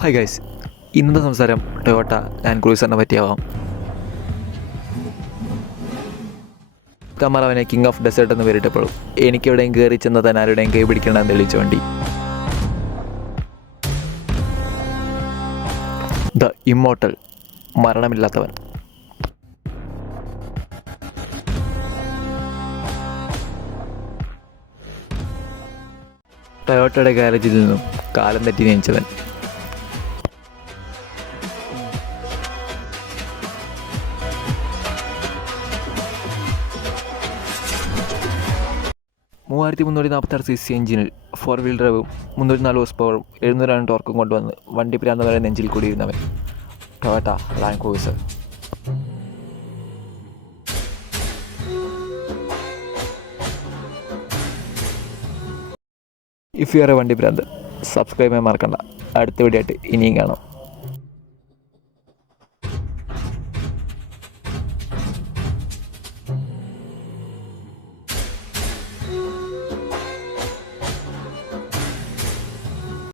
Hi guys, ഇന്നത്തെ സംസാരം Toyota land ക്രൂസറിനെ പറ്റിയാവാം. കമറവനെ കിങ് ഓഫ് ഡെസേർട്ട് എന്ന് പേരിട്ടപ്പോഴും എനിക്കെവിടെയും കയറി ചെന്നതാൻ ആരുടെയും കൈ പിടിക്കണമെന്ന് തെളിയിച്ച വണ്ടി. The immortal, മരണമില്ലാത്തവൻ. ടൊയോട്ടയുടെ ഗാരേജിൽ നിന്നും കാലം തെറ്റി നയിച്ചവൻ. CC എഞ്ചിനിൽ 4 വീൽ ഡ്രൈവും 304 ഹോഴ്സ് പവറും 700 ടോർക്കും കൊണ്ടുവന്ന് വണ്ടി പ്രാന്തവരെ നെഞ്ചിൽ കൂടിയിരുന്നവൻ. Toyota land cruiser. If you are a വണ്ടി പ്രാന്ത്, സബ്സ്ക്രൈബ് ചെയ്യാൻ മറക്കണ്ട. അടുത്ത വീഡിയോ ആയിട്ട് ഇനിയും കാണാം.